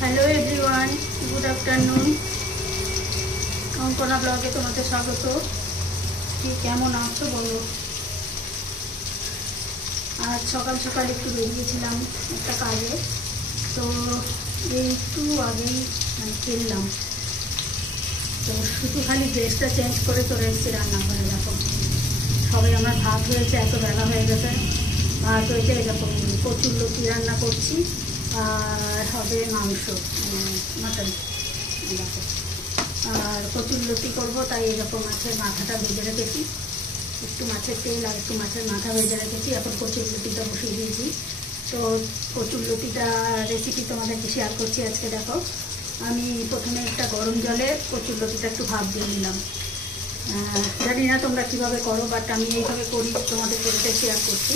Hello everyone, good afternoon. Ankana ব্লগে তোমাদের স্বাগত। কি কেমন আছো বলো? আজ সকাল সকাল একটু বেরিয়েছিলাম একটা কাজে, তো এই একটু আগেই ফিরলাম। তো শুধু খালি ড্রেসটা চেঞ্জ করে চলে এসেছি রান্নাঘরে। দেখো সবাই আমার ভাত হয়েছে, এত বেলা হয়ে গেছে। ভাত হয়েছে, এরকম কচুর লতি রান্না করছি, আর হবে মাংস, মাটন। দেখো, আর কচুর লতি করবো, তাই এরকম মাছের মাথাটা ভেজে রেখেছি। একটু মাছের তেল আর একটু মাছের মাথা ভেজে রেখেছি। এখন কচুর লতিটা বসিয়ে দিয়েছি। তো কচুর লতিটা রেসিপি তোমাদেরকে শেয়ার করছি আজকে। দেখো, আমি প্রথমে একটা গরম জলে কচুর লতিটা একটু ভাপ দিয়ে নিলাম। জানি না তোমরা কীভাবে করো, বাট আমি এইভাবে করি, তোমাদের এটা শেয়ার করছি।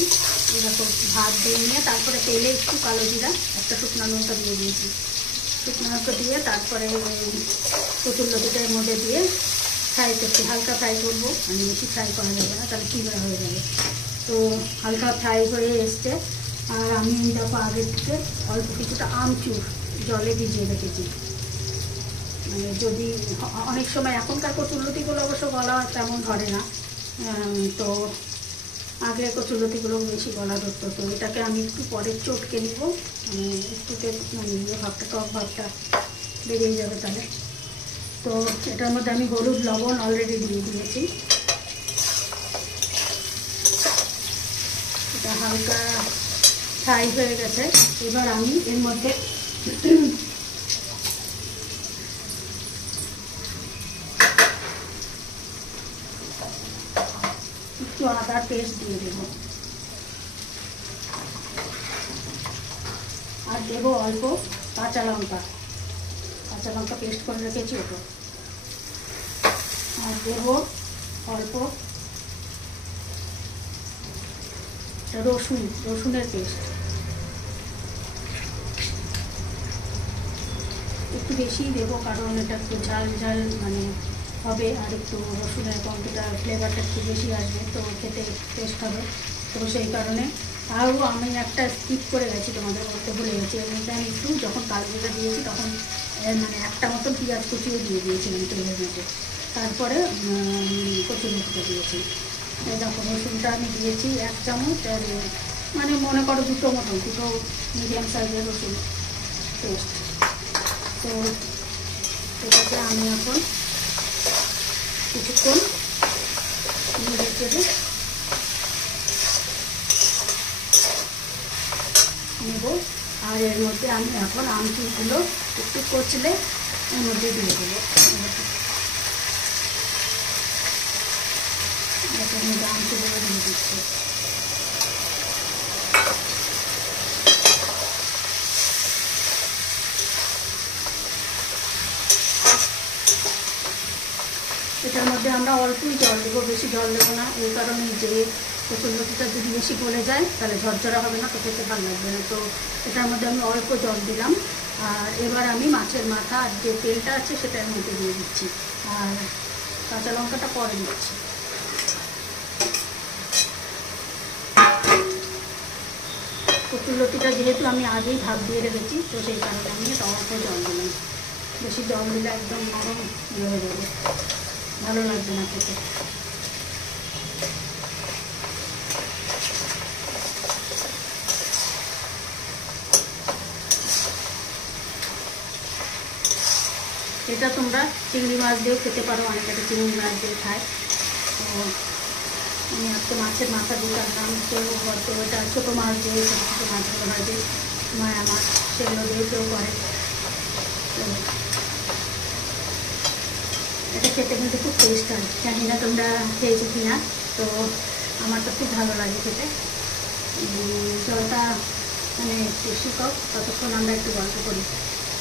এরকম ভাত দিয়ে নিয়ে তারপরে তেলে একটু কালো জিরা, একটা শুকনো লঙ্কা দিয়ে দিয়েছি। শুকনো লঙ্কা দিয়ে তারপরে কচুর লতিটার মধ্যে দিয়ে ফ্রাই করছি। হালকা ফ্রাই করবো, মানে বেশি ফ্রাই করা যাবে না, তাহলে চিংড়া হয়ে যাবে। তো হালকা ফ্রাই হয়ে এসছে। আর আমি দেখো আগের থেকে অল্প কিছুটা আমচুর জলে ভিজিয়ে রেখেছি। মানে যদি অনেক সময় এখনকার কচুরলতিগুলো অবশ্য গলা তেমন ধরে না, তো আগে কচুরলতিগুলো বেশি গলা ধরতো। তো এটাকে আমি একটু পরে চটকে নিব, একটু মানে ইয়ে ভাবটা, টক ভাবটা বেরিয়ে যাবে তাহলে। তো এটার মধ্যে আমি হলুদ লবণ অলরেডি দিয়ে দিয়েছি। এটা হালকা ফ্রাই হয়ে গেছে। এবার আমি এর মধ্যে একটু আদার পেস্ট দিয়ে দেবো, আর দেবো অল্প কাঁচা লঙ্কা পেস্ট করে রেখেছি ওটা। আর দেবো অল্প রসুনের পেস্ট, একটু বেশিই দেবো, কারণ এটা একটু ঝাল ঝাল মানে হবে, আর একটু রসুনের গন্ধটা, ফ্লেভারটা একটু বেশি আসবে, তো খেতে টেস্ট হবে। তো সেই কারণে আরও আমি একটা স্কিপ করে গেছি, তোমাদের বলতে ভুলে গেছি। এর মধ্যে আমি একটু যখন কালজিরা দিয়েছি তখন মানে একটা মতন পেঁয়াজ কুচিও দিয়ে দিয়েছিলাম তেলের মধ্যে, তারপরে কচুর লতিটা দিয়েছি। দেখো রসুনটা আমি দিয়েছি 1 চামচ, আর মানে মনে করো দুটো মিডিয়াম সাইজের রসুন পেস্ট। তো এটাকে আমি এখন কিছুক্ষণ নেড়ে নেব। আর এর মধ্যে আমি এখন আমচুরগুলো একটু কচলে এর মধ্যে দিয়ে দেবো। এটার মধ্যে আমচুরগুলো দিয়ে দিচ্ছি। এটার মধ্যে আমরা অল্পই জল দেবো, বেশি জল দেবো না। এই কারণে যে কচুর লতিটা যদি বেশি গলে যায় তাহলে ঝরঝরা হবে না, তো খেতে ভালো লাগবে না। তো এটার মধ্যে আমি অল্প জল দিলাম। আর এবার আমি মাছের মাথা আর যে তেলটা আছে সেটা এর মধ্যে দিয়ে দিচ্ছি, আর কাঁচা লঙ্কাটা পরে দিচ্ছি। কচুর লতিটা যেহেতু আমি আগেই ভাপ দিয়ে রেখেছি, তো সেই কারণে আমি অল্প জল দিলাম। বেশি জল দিলে একদম নরম হয়ে যাবে, ভালো লাগবে না খেতে। এটা তোমরা চিংড়ি মাছ দিয়েও খেতে পারো, অনেকে চিংড়ি মাছ দিয়ে খায়। তো আমি আজকে মাছের মাথা দিয়ে রাখলাম। কেউ হয়তো এটা ছোটো মাছ দিয়ে, ছোটো ছোটো মাছগুলো হয় যে মায়া মাছ, সেগুলো দিয়েও কেউ করে। তো এটা খেতে কিন্তু খুব টেস্ট হয়। জানি না তোমরা খেয়েছো কি না, তো আমার তো খুব ভালো লাগে খেতে। জলটা মানে শুকাও, ততক্ষণ আমরা একটু গল্প করি।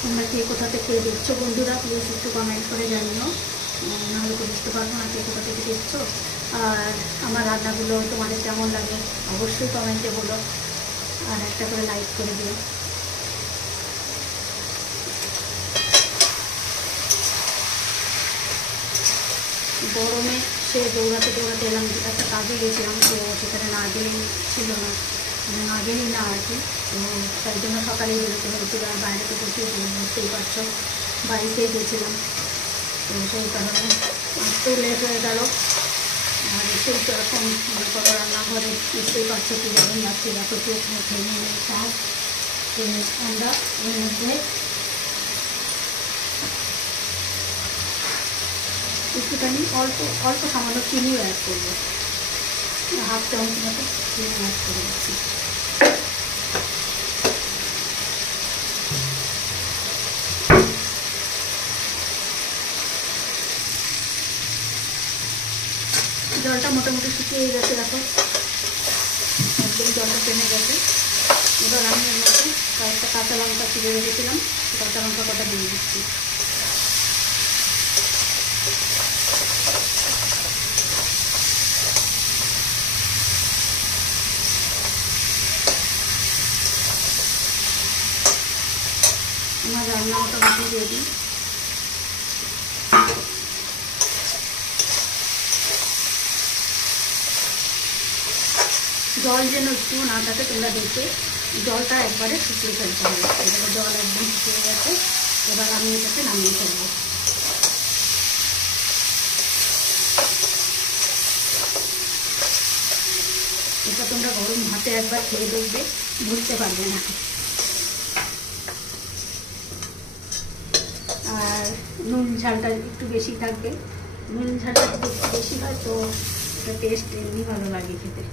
তোমরা কে কোথা থেকে দেখছো বন্ধুরা, প্লিজ একটু কমেন্ট করে জানিও, নাহলে তো বুঝতে পারবো না কে কোথা থেকে দেখছো। আর আমার রান্নাগুলো তোমাদের কেমন লাগে অবশ্যই কমেন্টে বলো, আর একটা করে লাইক করে দিও। গরমে সে দৌড়াতে এলাম, একটা কাজে গেছিলাম, তো সেখানে না গেলেই ছিল না, না গেলেই না আর কি। তো তাই জন্য সকালেই বেরোতে হয়েছিল, আর বাইরে তো প্রচুর বুঝতেই পারছো, বাড়িতেই গেছিলাম। তো সেই কারণে আসতেও লেট হয়ে গেল। আর সেই তো এখন মনে করো রান্নাঘরে বুঝতেই পারছো কি গরম লাগছে, দেখো চোখ মুখে নিয়ে চাপ। তো আমরা এর মধ্যে একটুখানি অল্প সামান্য চিনিও অ্যাড করবো, হাফ চামচ মতো চিনি অ্যাড করে দিচ্ছি। জলটা মোটামুটি শুকিয়ে গেছে, দেখো একদম জলটা টেনে গেছে। এবার আমি এর মধ্যে কয়েকটা কাঁচা লঙ্কা চিড়ে রেখেছিলাম, কাঁচা লঙ্কা কটা দিয়ে দিচ্ছি। আমার রান্না মোটামুটি রেডি। জল যেন একটু না থাকে, তোমরা দেখে জলটা একবারে শুকিয়ে ফেলতে হবে। এবারে জল একদম শুকিয়ে গেছে, এবার আমি এটাকে নামিয়ে ফেলবো। এটা তোমরা গরম ভাতে একবার খেয়ে দেখবে, বুঝতে পারবে না। আর নুন ঝালটা একটু বেশি থাকবে, নুন ঝালটা যদি একটু বেশি হয় তো এটা টেস্ট এমনি ভালো লাগে খেতে।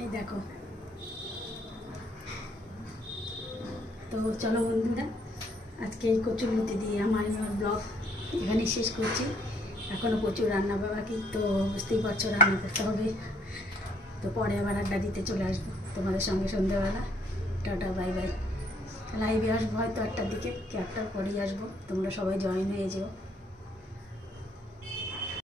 এই দেখো। তো চলো বন্ধুরা, আজকে এই কচুরলতি দিয়ে আমার ব্লগ এখানেই শেষ করছি। এখনও প্রচুর রান্না বাকি, তো বুঝতেই পারছো রান্না করতে হবে। তো পরে আবার আড্ডা দিতে চলে আসবো তোমাদের সঙ্গে সন্ধ্যাবেলা। Tata, bye bye. লাইভে আসবো হয়তো 8টার দিকে, কি 8টার পরেই আসবো, তোমরা সবাই জয়েন হয়ে যেও।